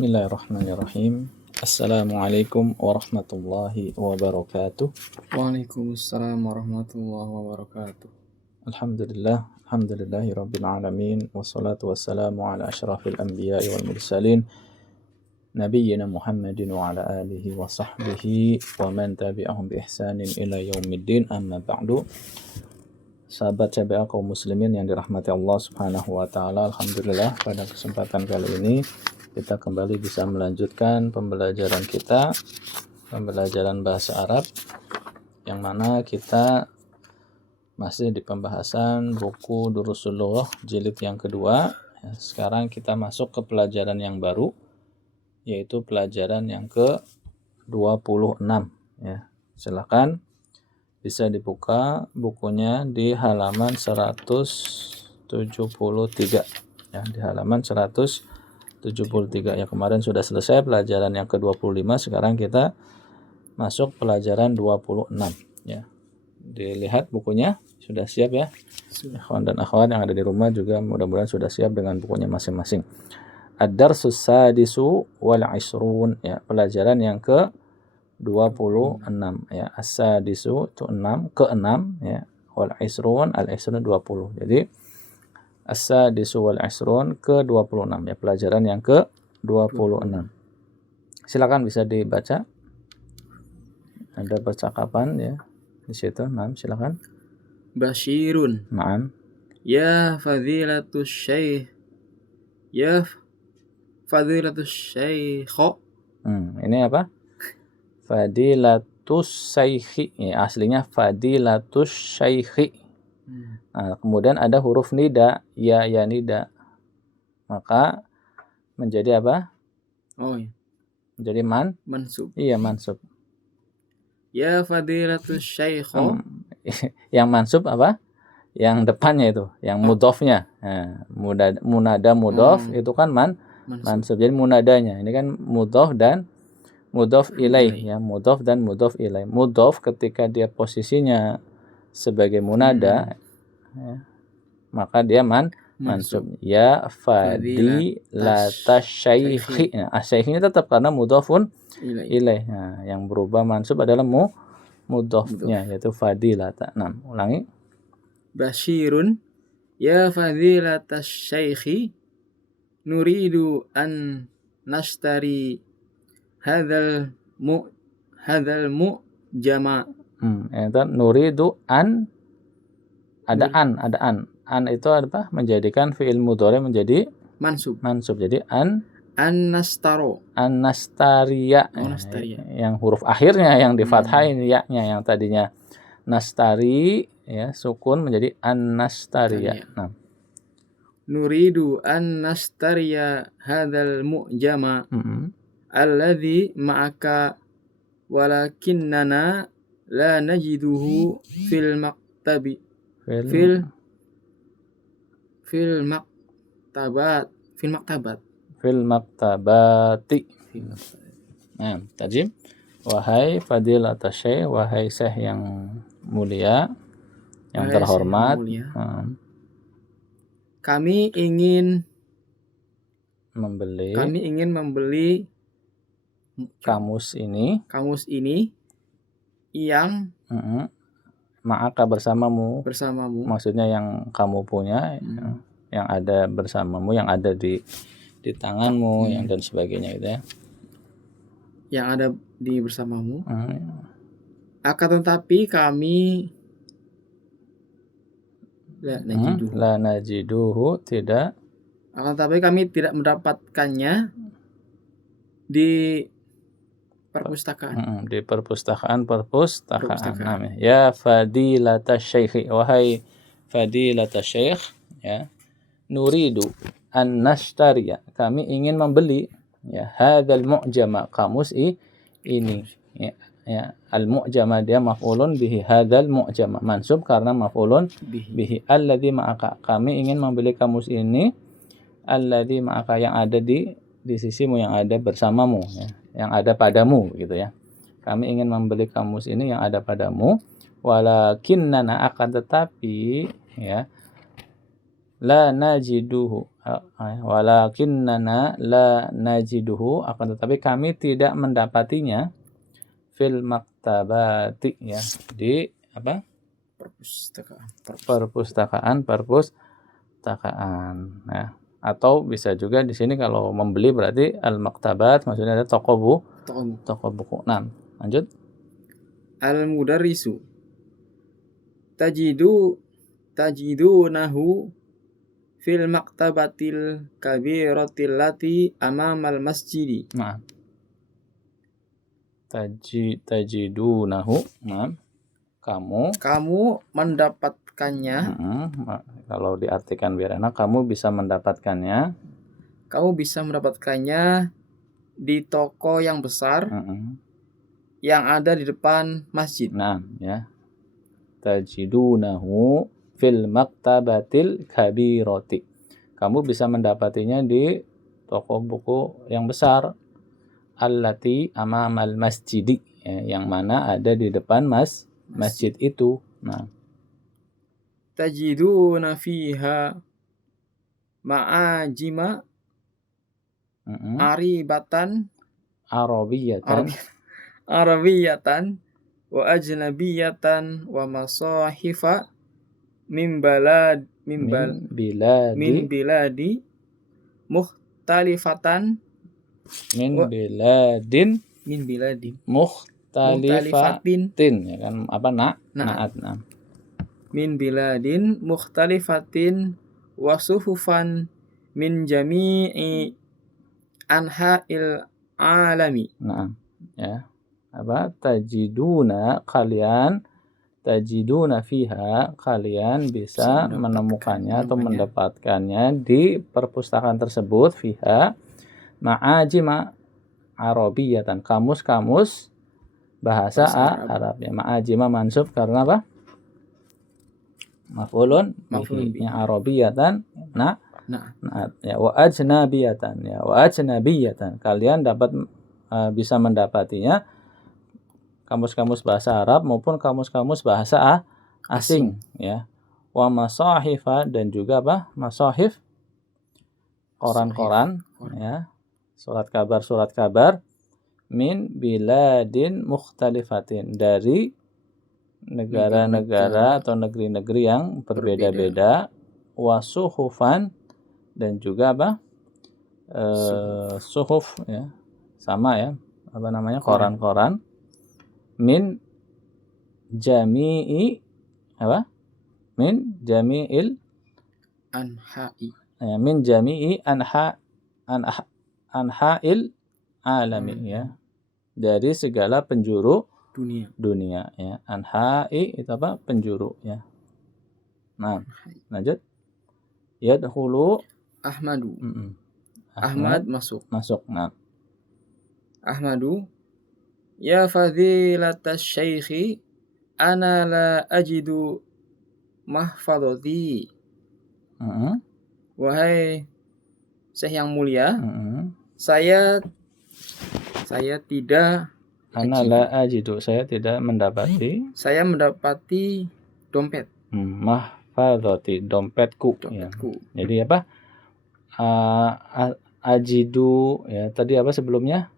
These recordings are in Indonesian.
Bismillahirrahmanirrahim. Assalamualaikum warahmatullahi wabarakatuh. Waalaikumsalam warahmatullahi wabarakatuh. Alhamdulillahi rabbil alamin. Wassalatu wassalamu ala asyrafil anbiya'i wal mursalin nabiyyina Muhammadin wa ala alihi wa sahbihi wa man tabi'ahum bi ihsanin ila yaumiddin, amma ba'du. Sahabat CBA kaum muslimin yang dirahmati Allah Subhanahu wa taala, alhamdulillah pada kesempatan kali ini kita kembali bisa melanjutkan pembelajaran kita, pembelajaran bahasa Arab, yang mana kita masih di pembahasan buku Durusul Lughah jilid yang kedua. Sekarang kita masuk ke pelajaran yang baru, yaitu pelajaran yang ke-26 ya. Silakan bisa dibuka bukunya di halaman 173 ya, di halaman 173 ya. Kemarin sudah selesai pelajaran yang ke-25, sekarang kita masuk pelajaran 26 ya. Dilihat bukunya sudah siap ya. Ikhwan dan akhwat yang ada di rumah juga mudah-mudahan sudah siap dengan bukunya masing-masing. Ad-darsus sadisu wal ishrun ya, pelajaran yang ke-26 ya. As-sadisu itu 6, ke-6 ya. Wal ishrun, al-ishrun 20. Jadi as-sadisu wal ishrun ke-26 ya, pelajaran yang ke-26. Silakan bisa dibaca. Ada percakapan ya di situ. Nah, silakan. Basyirun. Naam. Ya fadilatus syekh. Ya fadilatus syekh. Ini apa? Fadilatus syekhi ya, aslinya fadilatus syekhi. Nah, kemudian ada huruf nida, ya nida. Maka menjadi apa? Oh ya. Menjadi mansub. Iya, mansub. Ya fadilatus syekh. Yang mansub apa? Yang depannya itu, yang mudhofnya. Nah, munada mudhof itu kan mansub. Jadi munadanya ini kan mudhof dan mudhof ilaih ya, mudhof dan mudhof ilaih. Mudhof ketika dia posisinya sebagai munada ya, maka dia mansub. Ya fadilata syaikhi. Nah, asyaikh ini tetap karena mudhofun ilaih. Nah, yang berubah mansub adalah mudhofnya, yaitu fadilata. Nah, ulangi. Basyirun ya fadilata syaikhi, nuridu an nashtari hadzal mu'jama. Itu nuridu an, ada an itu apa? Menjadikan fi'il mudhari menjadi mansub. Jadi an nastariya. Yang huruf akhirnya yang di fathahin ya-nya, yang tadinya nastari ya, sukun menjadi an nastariya. Nah. Nuridu an nastariya hadzal mu'jama alladzi ma'aka walakinnana la najiduhu fil maktabi fil maktabati. Nah, tajim. Wahai fadilatas syekh, wahai syekh yang mulia, yang terhormat, kami ingin membeli kamus ini yang ma'aka bersamamu, maksudnya yang kamu punya, yang ada bersamamu, yang ada di tanganmu, yang dan sebagainya gitu ya. Yang ada di bersamamu. Akan tetapi kami la najiduhu tidak. Akan tetapi kami tidak mendapatkannya di perpustakaan. Di perpustakaan. Ya fadilatas syekh, wahai fadilatas syekh ya, nuridu an nashtariya, kami ingin membeli ya, hadzal mu'jama, kamus ini ya, al mu'jama dia maf'ulun bihi, hadzal mu'jama mansub karena maf'ulun bihi. Alladzi ma'aka, kami ingin membeli kamus ini, alladzi ma'aka, yang ada di sisimu, yang ada bersamamu ya, yang ada padamu gitu ya. Kami ingin membeli kamus ini yang ada padamu, walakinnana, akan tetapi ya, la najiduhu, walakinnana la najiduhu, akan tetapi kami tidak mendapatinya fil maktabati, ya, di apa? Perpustakaan. Ya. Atau bisa juga di sini kalau membeli berarti al-maktabat, maksudnya ada toko buku. Nah, lanjut. Al-mudarrisu tajidunahu fil maktabatil kabiratil lati amamal masjidi. Nah, tajidunahu, nah, kamu mendapatkannya. Kalau diartikan biar enak, kamu bisa mendapatkannya di toko yang besar yang ada di depan masjid. Nah, ya. Tajidunahu fil maktabatil kabirati. Kamu bisa mendapatinya di toko buku yang besar, allati amamal masjidi, ya, yang mana ada di depan masjid itu. Nah, tajiduna fiha ma'ajima arabiyatan wa ajnabiyatan wa masahifa min biladi mukhtalifatan muhtalifatin, ya kan, apa naat. Min biladin mukhtalifatin wa suhufan min jami'i anha'il alami. Nah, ya. Apa? Tajiduna fiha, kalian bisa menemukannya atau mendapatkannya di perpustakaan tersebut, fiha ma'ajima arabiyatan, kamus-kamus bahasa Arab, ya. Ma'ajima mansub karena apa? Maf'ulun bihi, ya, arabiyatan, ya, wa ajnabiyatan, kalian dapat bisa mendapatinya kamus-kamus bahasa Arab maupun kamus-kamus bahasa asing, ya. Wa masahifa, dan juga apa? Masahif, koran-koran, ya, surat kabar min biladin mukhtalifatin, dari negara-negara atau negeri-negeri yang berbeda-beda, wasuhufan, dan juga apa? Suhuf, ya, sama, ya, apa namanya, koran-koran, min jami'il anha'i, ya, min jami'i anha'il alami, ya, dari segala penjuru dunia, ya. Anha'i itu apa? Penjuru, ya. Nah, lanjut. Yadkhulu Ahmadu. Ahmad masuk. Nah, Ahmadu, ya fadilatas syaikhi, ana la ajidu mahfadhati. Wahai Syekh yang mulia, saya tidak saya tidak mendapati. Saya mendapati dompet. Mahfadhati, dompetku. Ya. Jadi apa? Ajidu, ya, tadi apa sebelumnya?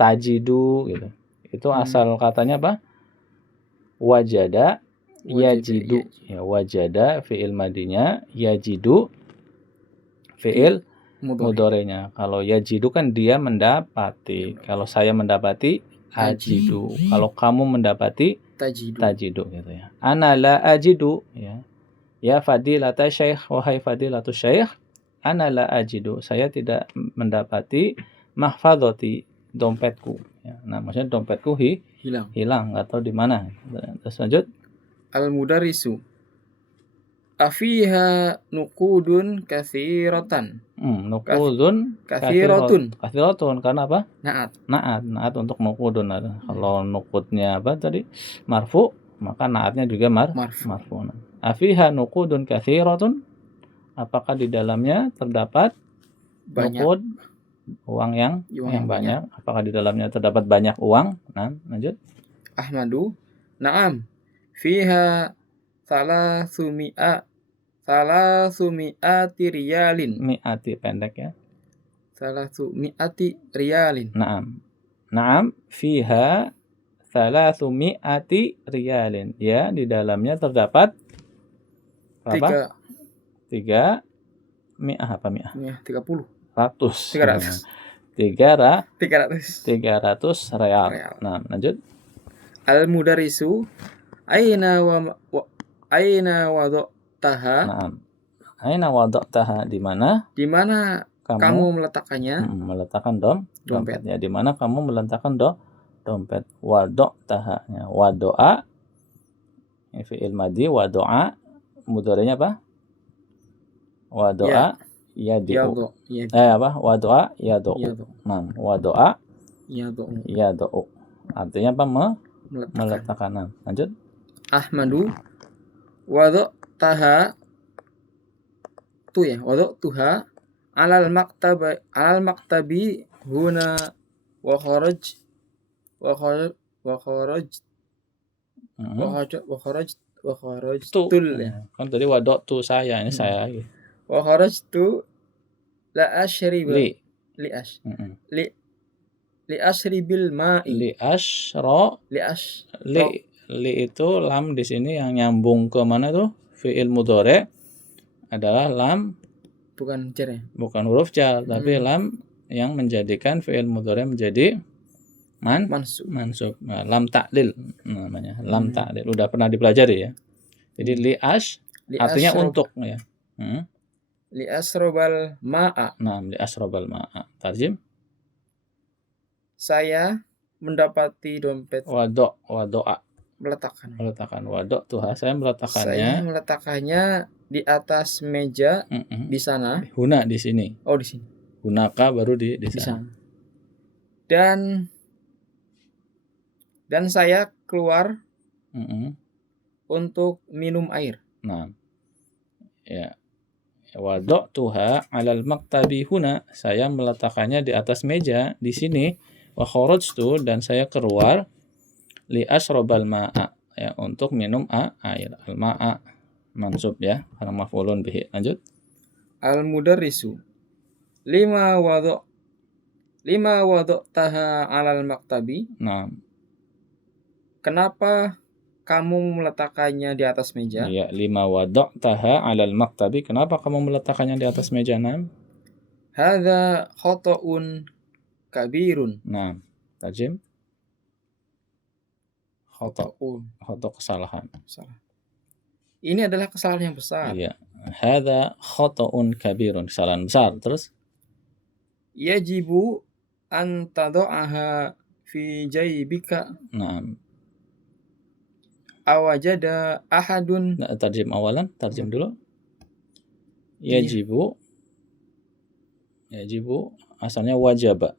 Tajidu, gitu. Itu asal katanya apa? Wajada yajidu. Ya, wajada fi'il madinya, yajidu fi'il mudhari'nya. Kalau yajidu kan dia mendapati. Kalau saya mendapati, ajidu. Kalau kamu mendapati, tajidu, gitu, ya. Ana la ajidu, ya. Ya fadilata syekh, wahai fadilatu syekh, ana la ajidu, saya tidak mendapati mahfadhati, dompetku, ya. Nah, maksudnya dompetku hilang, nggak tahu di mana. Terus lanjut. Al-mudarrisu afiha nuqudun katsiratan. Nuqudun katsiratun, karena apa? Naat untuk nuqudun. Kalau nuqudnya apa tadi? Marfu, maka naatnya juga marfu. Afiha nuqudun katsiratun, apakah di dalamnya terdapat nuqud, uang yang banyak? Apakah di dalamnya terdapat banyak uang? Nah, lanjut. Ahmadu, na'am, fiha Salasumi'ati riyalin. Mi'ati pendek ya. Salasumi'ati riyalin. Naam, fiha salasumi'ati riyalin. Ya, di dalamnya terdapat berapa? 3 mi'ah apa mi'ah? 30. 100. 300. 300 real. Nah, lanjut. Al-mudarrisu aina wada'taha. Naam. Aina wada'taha, di mana? Di mana kamu meletakkannya? Meletakkan dompetnya. Di mana kamu meletakkan dompet? Wada'taha. Ya, wado'a fi'il madhi, wado'a mudhari'nya apa? Wado'a yadi'u. Apa? Wado'a yadu'u. Nah, wado'a yadu'u. Artinya apa? Meletakkan. Nah, lanjut. Ahmadu wada'taha wada'tuha alal maktabi huna wa kharajtul ya. Kan tadi wada'tu saya, ini saya lagi. Wa kharajtu la ashribu li ashribil ma'i. Li itu lam di sini yang nyambung ke mana tuh? Fi'il mudhari adalah lam, bukan jar ya? Bukan huruf jar, tapi lam yang menjadikan fi'il mudhari menjadi mansub. Nah, lam ta'lil namanya. Lam ta'lil. Udah pernah dipelajari ya. Jadi li artinya untuk ya. Li asrobal ma'a. Nah, li asrobal ma'a. Tarjim. Saya mendapati dompet. Wado'a. Meletakkan. Wada'tuha, saya meletakkannya. Saya meletakkannya di atas meja di sana. Huna di sini. Oh, di sini. Hunaka baru di sana. Dan saya keluar untuk minum air. Nah, ya. Wada'tuha 'alal maktabi huna, saya meletakkannya di atas meja di sini. Wa kharajtu, dan saya keluar li asrobal ma'a, ya, untuk minum air. Al ma'a mansub ya, karena maf'ulun bihi. Lanjut. Al mudarrisu lima wada'taha 'alal maktabi. Nah, kenapa kamu meletakkannya di atas meja? Iya, lima wada'taha 'alal maktabi, kenapa kamu meletakkannya di atas meja? Nam. Hadza khata'un kabirun. Nah, tajim. Khata' kesalahan. Ini adalah kesalahan yang besar. Iya. Hadza khata'un kabirun, kesalahan besar. Terus yajibu an tada'aha fi jaybika. Nah. Awajada ahadun. Nah, tarjim awalan, tarjim dulu. Yajibu asalnya wajaba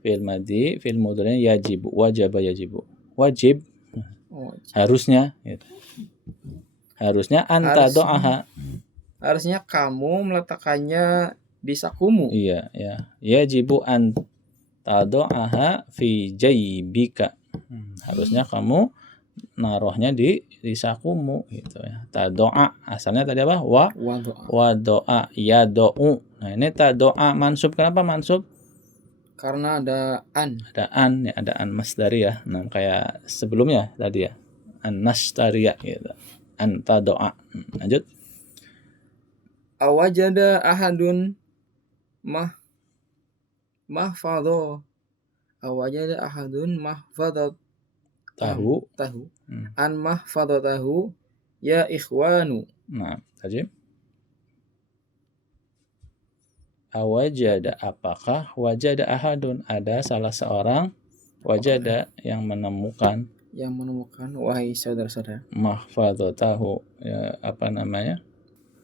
fi'il madhi, fi'il mudhari yajibu, yajibu, wajib, harusnya gitu. Harusnya anta do'aha, harusnya kamu meletakkannya di sakumu. Iya, ya. Yajibu anta do'aha fi jaybika, harusnya kamu naruhnya di sakumu gitu ya. Tado'a asalnya tadi apa? Wado'a yado'u. Nah, ini tado'a mansub. Kenapa mansub? Karena ada an ya, ada an masdari ya. Nah, kayak sebelumnya tadi ya, an nastariyah gitu. An tado'a. Lanjut. Awajada ahadun mahfadho. Awajada ahadun mahfadho tahu an mahfadatahu ya ikhwanu. Nah, tajim. Awajada, apakah wajada ahadun, ada salah seorang, wajada yang menemukan wahai saudara-saudara, mahfadatahu, ya, apa namanya,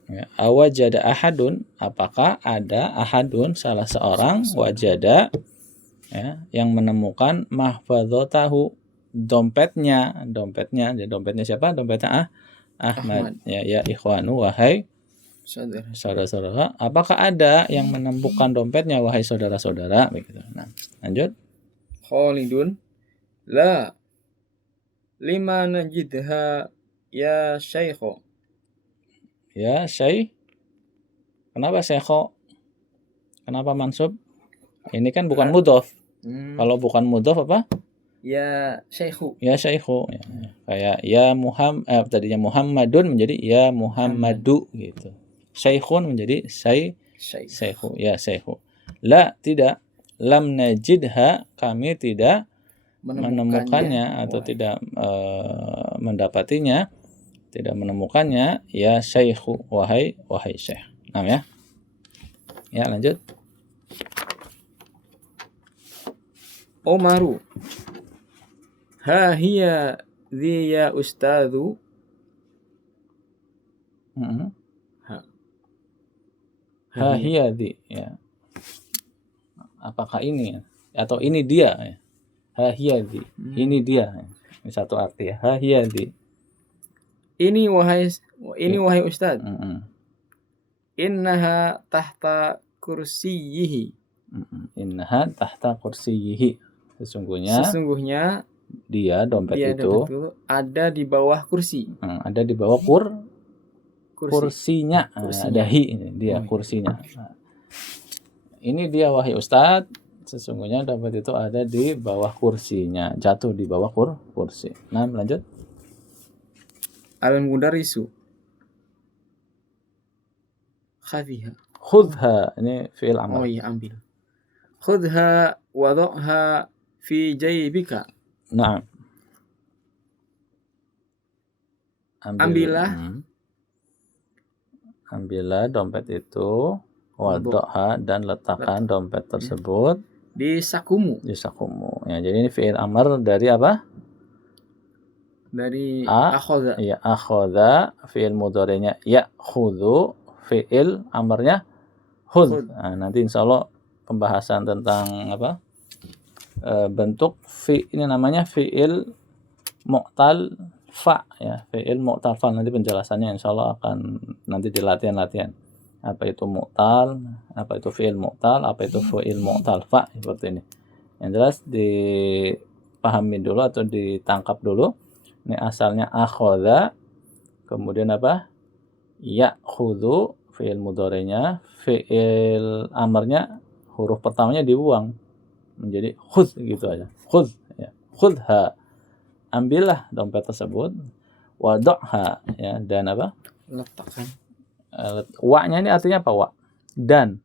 ya, awajada ahadun, apakah ada ahadun salah seorang, wajada ya, yang menemukan mahfadatahu, dompetnya siapa? Dompetnya Ahmad. Ya ikhwanu, wahai saudara-saudara, apakah ada yang menemukan dompetnya, wahai saudara-saudara, begitu. Nah, lanjut. Khalidun la lima najidha ya syaikh. Ya syekh. Kenapa syekho? Kenapa mansub? Ini kan bukan mudhof. Kalau bukan mudhof apa? Ya syekhu. Ya syekhu. Ya. Kayak ya tadinya Muhammadun menjadi ya Muhammadu gitu. Syekhun menjadi syekhu. Ya syekhu. La, tidak. Lam najidha, kami tidak menemukannya atau tidak mendapatinya, tidak menemukannya, ya syekhu, wahai syekh. Nah ya. Ya, lanjut. Umaru. Ha hiya dhi ya ustadzu. Ha hiya dhi, ya. Apakah ini ya? Atau ini dia ya? Ha hiya dhi. Ini dia. Ya. Ini satu arti ya. Ha hiya dhi. Ini wahai ustadz. Innaha tahta kursiyihi. Innaha tahta kursiyihi. Sesungguhnya dia dompet itu ada di bawah kursi. Ada di bawah kursinya. Ada hi ini dia kursinya. Ini dia wahai ustadz. Sesungguhnya dompet itu ada di bawah kursinya. Jatuh di bawah kursi. Nah, lanjut. Al-mudarrisu. Khudha, ini fi'il amr. Oh iya, ambil. Khudha wada'ha fi jaybika. Nah. Ambillah dompet itu, wada'ha, dan letakkan dompet tersebut di sakumu. Ya, jadi ini fi'il amr dari apa? Dari akhadha. Ya, akhadha, fi'il mudhari'nya ya'khudhu, fi'il amarnya khudh. Nah, nanti insyaallah pembahasan tentang apa? Bentuk ini namanya fi'il mu'tal fa ya, fi'il mu'tal fa. Nanti penjelasannya insyaallah akan nanti di latihan-latihan. Apa itu mu'tal, apa itu fi'il mu'tal, apa itu fi'il mu'tal fa, seperti ini. Yang jelas dipahami dulu atau ditangkap dulu. Ini asalnya akhadha, kemudian apa? Ya'khudhu, fi'il mudhari'nya, fi'il amarnya huruf pertamanya dibuang menjadi khudh gitu aja. Khudh ya. Khudha. Ambillah dompet tersebut. Wada'ha ya, dan apa? Letakkan. Wa-nya ini artinya apa? Wa. Dan.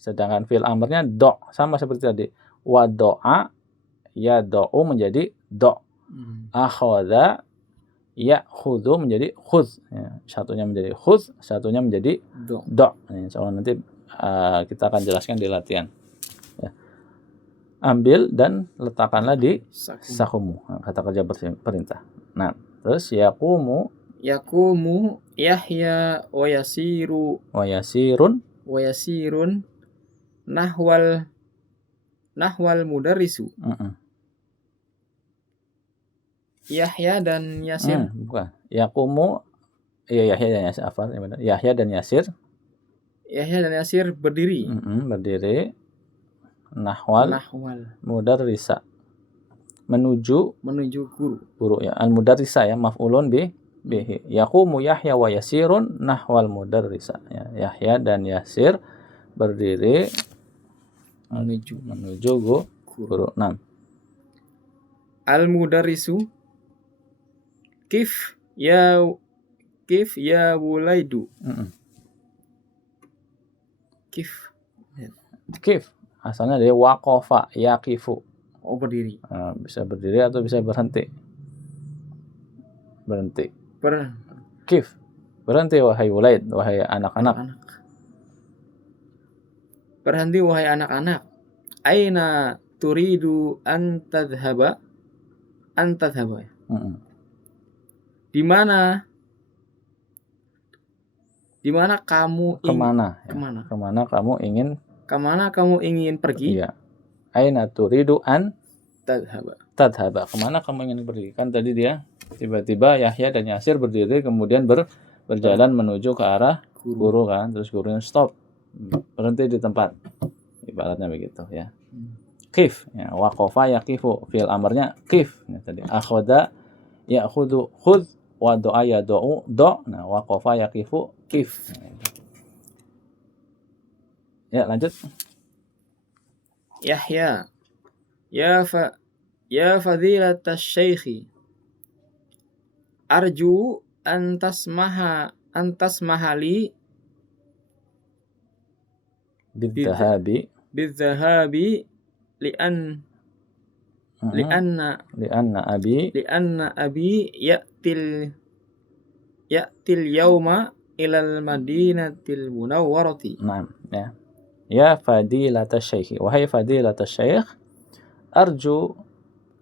Sedangkan fi'il amarnya do, sama seperti tadi. Wada'a ya do'u menjadi do. Akhadha ya'khudhu menjadi khudh. Ya, satunya menjadi khudh, satunya menjadi do. Insyaallah nanti kita akan jelaskan di latihan. Ya. Ambil dan letakkanlah di sakumu. Kata kerja perintah. Nah, terus yaqumu Yahya wa yasirun nahwal mudarrisu. Yahya dan Yasir. Bukan. Yaqumu, ya Yahya dan Yasir. Yahya dan Yasir berdiri. Berdiri. Nahwal mudarrisa. Menuju guru ya. Al mudarrisa ya, maf'ulun bihi. Yaqumu Yahya wa Yasirun nahwal mudarrisa. Ya, Yahya dan Yasir berdiri menuju guru. 6. Al mudarrisu Kif ya wulaidu. Kif asalnya dari waqafa yaqifu. Oh, berdiri. Bisa berdiri atau bisa berhenti. Kif, berhenti wahai wulaid, wahai anak-anak. Berhenti wahai anak-anak. Aina turidu an tadhhaba? Di mana kamu Kemana kamu ingin pergi? Iya. Aina turidu an tadhhaba. Kemana kamu ingin pergi? Kan tadi dia tiba-tiba Yahya dan Yasir berdiri kemudian berjalan menuju ke arah guru kan, terus gurunya stop, berhenti di tempat, ibaratnya begitu ya. Kif ya, waqafa yaqifu, fi'il amarnya kif ya, tadi akhadha ya'khudhu, khudh wa do'a ya do'u do. Nah, waqafa yaqifu kif. Ya, lanjut. Yahya. Ya fadilatas syekhi. Arju antas mahali Bidzahabi li'anna abi ya'til yauma ilal madinatil munawwarati. Naam, ya. Ya fadilatas syekhi, wahai fadilatas syekh, arju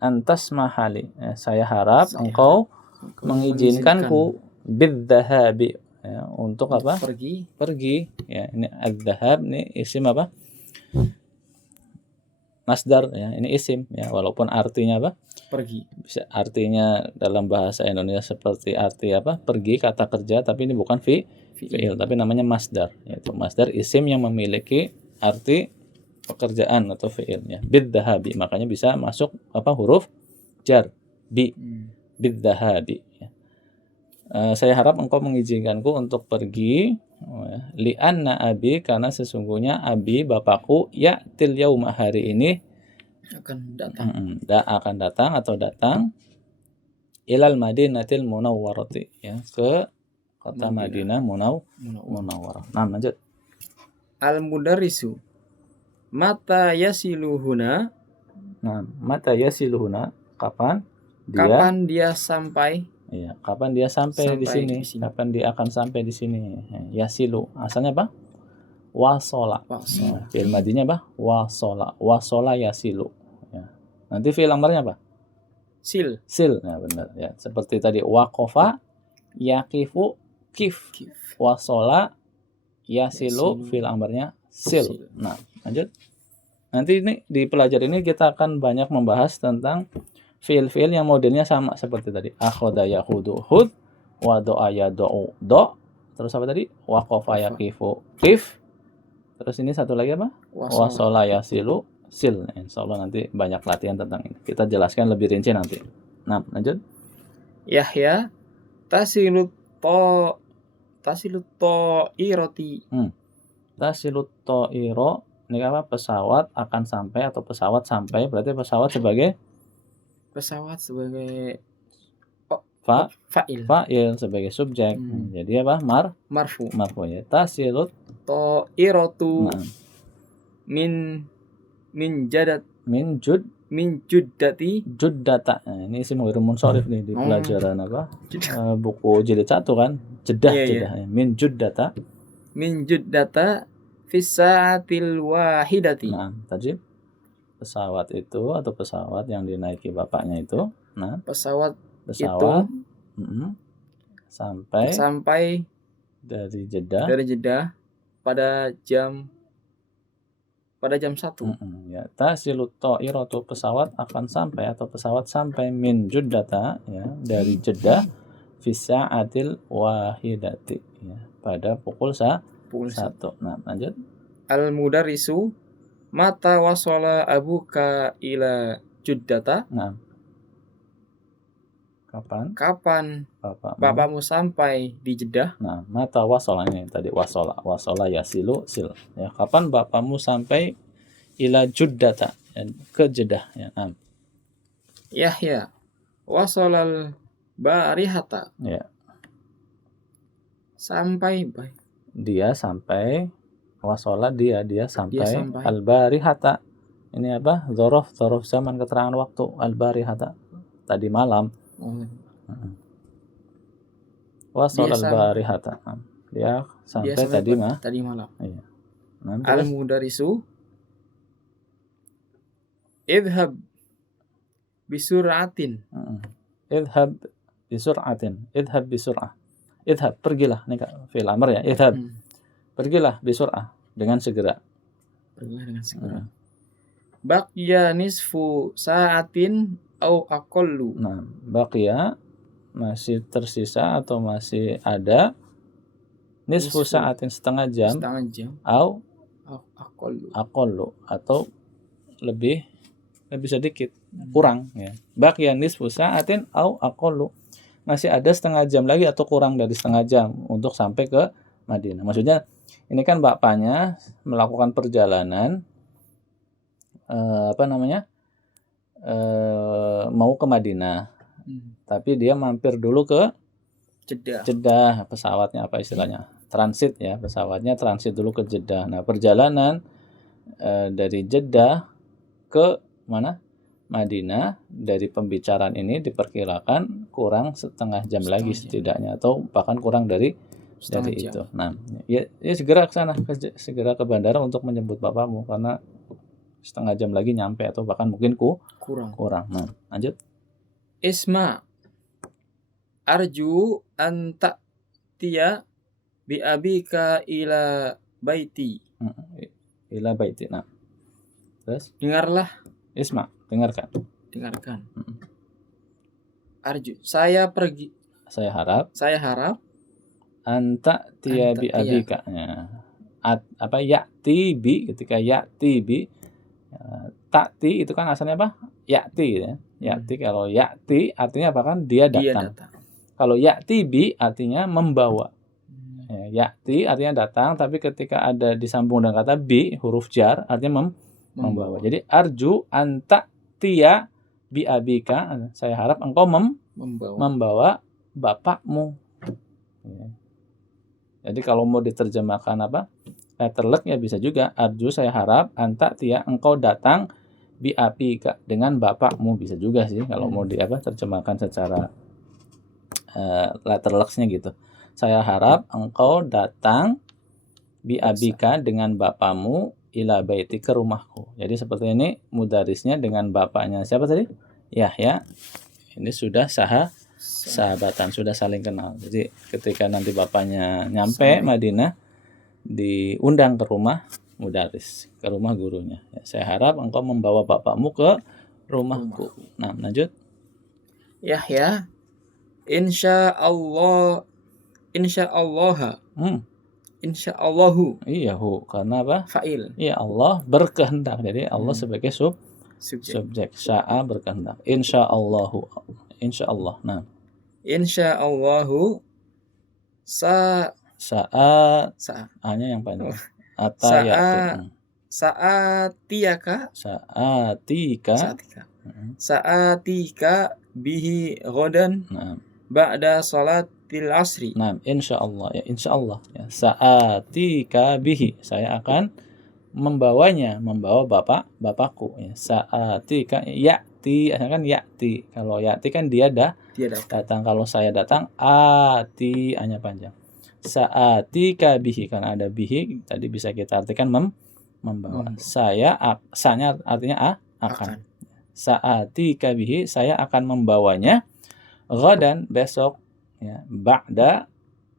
an tasmahali, ya, saya harap engkau mengizinkanku bidzahabi, ya, untuk apa? Pergi. Ya, ini adzahab, ini isim apa? Masdar, ya, ini isim, ya, walaupun artinya apa? Pergi. Bisa artinya dalam bahasa Indonesia seperti arti apa? Pergi, kata kerja, tapi ini bukan fi'il, tapi namanya masdar, yaitu masdar isim yang memiliki arti pekerjaan atau fi'il, ya. Bidzahabi, makanya bisa masuk apa? Huruf jar, bidzahabi, ya. Saya harap engkau mengizinkanku untuk pergi, li'anna abi, karena sesungguhnya abi, bapakku, ya'til yauma, hari ini akan datang ilal madinatil munawwarati, ya, ke kota Madinah Munawwarah. Nah, lanjut. Al mudarrisu mata yasiluhuna. Nah, mata yasiluhuna, kapan dia sampai? Iya, kapan dia sampai di sini? Kapan dia akan sampai di sini? Yasilu, asalnya apa? Wasola. Nah, fi'il madinya apa? Wasola yasilu. Ya. Nanti fi'il amarnya apa? Sil. Nah, benar, ya. Seperti tadi, waqafa yaqifu kif. Wasola yasilu, fi'il amarnya sil. Nah, lanjut. Nanti ini di pelajaran ini kita akan banyak membahas tentang fiil-fiil yang modelnya sama seperti tadi. Akhoda yakhudu hud, wa do'a ya do'u do. Terus apa tadi? Waqafa yaqifu kif. Terus ini satu lagi apa? Wasola yasilu sil. Insya Allah nanti banyak latihan tentang ini. Kita jelaskan lebih rinci nanti. Nah, lanjut. Yahya tasilut ta'irati. Tasilut ta'iro, ini apa? Pesawat akan sampai atau pesawat sampai, berarti pesawat sebagai fa'il sebagai subjek. Jadi apa? Marfu, ya. Tasilut ta'iratu min juddata. Nah, ini isim ghairun munsharif nih di pelajaran apa? Buku jilid 1 kan? Jedah. Min juddata fis sa'atil wahidati. Nah, tadi pesawat itu atau pesawat yang dinaiki bapaknya itu, nah, pesawat itu sampai dari Jeddah pada jam 1. Ya, tasilut ta'iratu, pesawat akan sampai atau pesawat sampai min juddata, ya, dari Jeddah fi sa'atil wahidati, ya, pada pukul 1. Nah, lanjut. Al mudarrisu mata wasala abuka ila juddata. Nah, kapan bapakmu sampai di Jeddah? Nah, mata wasala, ini tadi wasola yasilu sil, ya, kapan bapakmu sampai ila juddata, ya, ke Jeddah, ya. Nah. Yahya wasolal barihata, ya, dia sampai wasola, dia sampai al-barihata. Ini apa? Dzaraf zaman, keterangan waktu. Al-barihata, tadi malam. Wasola al-barihata, dia sampai tadi malam. Iya. Al-mudarrisu idhab bisur'atin. Idhab bisur'ah. Idhab, pergilah. Ini fi'il amr, ya. Idhab, pergilah, bisur'ah, dengan segera. Baqiya nisfu sa'atin au aqallu. Nah, baqiya, masih tersisa atau masih ada, nisfu sa'atin, setengah jam, au aqallu, atau lebih sedikit, kurang, ya. Baqiya nisfu sa'atin au aqallu, masih ada setengah jam lagi atau kurang dari setengah jam untuk sampai ke Madinah. Maksudnya ini kan bapaknya melakukan perjalanan mau ke Madinah, tapi dia mampir dulu ke Jeddah, pesawatnya apa istilahnya, transit ya, pesawatnya transit dulu ke Jeddah. Nah, perjalanan dari Jeddah ke mana? Madinah, dari pembicaraan ini diperkirakan kurang setengah jam lagi setidaknya, atau bahkan kurang dari itu. Nah, ya segera ke sana, segera ke bandara untuk menjemput bapakmu, karena setengah jam lagi nyampe atau bahkan mungkin kurang. Nah, lanjut. Isma arju an ta'tiya bi abika ila baiti. Ila baiti. Nah, terus dengarlah. Isma, dengarkan. Arju, saya harap anta tiya bi abika. Ya. Ya'ti bi, ketika ya'ti bi, ta'ti itu kan asalnya apa? Ya'ti ya. Ya'ti, kalau ya'ti artinya apa kan? Dia datang. Kalau ya'ti bi artinya membawa. Ya'ti artinya datang, tapi ketika ada disambung dengan kata bi, huruf jar, artinya membawa. Jadi arju anta tiya bi abika, saya harap engkau membawa bapakmu. Jadi kalau mau diterjemahkan apa? Letter luck ya bisa juga. Arju, saya harap, anta tiya, engkau datang bi abika, dengan bapakmu, bisa juga sih kalau mau terjemahkan secara letter luck-nya gitu. Saya harap engkau datang bi abika, dengan bapakmu, ila baiti, ke rumahku. Jadi seperti ini mudarisnya dengan bapaknya siapa tadi? Yahya. Ini sudah sahabatan, sudah saling kenal. Jadi ketika nanti bapaknya nyampe Madinah, diundang ke rumah mudaris, ke rumah gurunya. Saya harap engkau membawa bapakmu ke rumahku. Nah, lanjut. Yahya, insyaallahu. Insyaallahu. Iya, karena apa? Fa'il. Iya, Allah berkehendak. Jadi Allah sebagai subjek. Sya'a, berkehendak. Insyaallahu. Insyaallah. Nah. Insyaallahu A-nya yang panjang. Sa'atika bihi ghadan ba'da salatil asri. Nah, insyaallah ya, insyaallah ya. Sa'atika bihi, saya akan membawa bapakku ya. Sa'atika ya'ti, asalnya kan ya'ti. Kalau ya'ti kan dia datang. Kalau saya datang, ati, hanya panjang. Sa'atika bihi, karena ada bihi tadi bisa kita artikan membawa. Sa-nya artinya akan. Sa'atika bihi, saya akan membawanya ghadan, besok ya, ba'da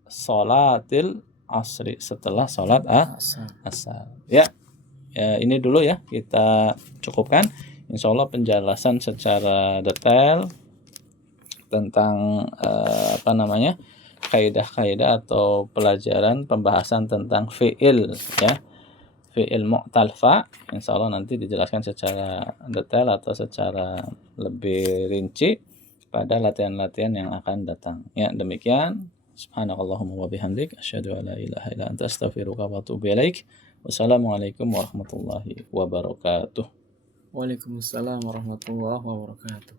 sholatil asri, setelah sholat asar. Ya, ini dulu ya, kita cukupkan. Insyaallah penjelasan secara detail tentang kaidah-kaidah atau pelajaran pembahasan tentang fi'il ya, fi'il mu'tal fa, insyaallah nanti dijelaskan secara detail atau secara lebih rinci pada latihan-latihan yang akan datang. Ya, demikian. Subhanakallahumma wa bihamdik, asyhadu an la ilaha illa anta, astaghfiruka wa atubu ilaik. Wassalamualaikum warahmatullahi wabarakatuh. Waalaikumsalam warahmatullahi wabarakatuh.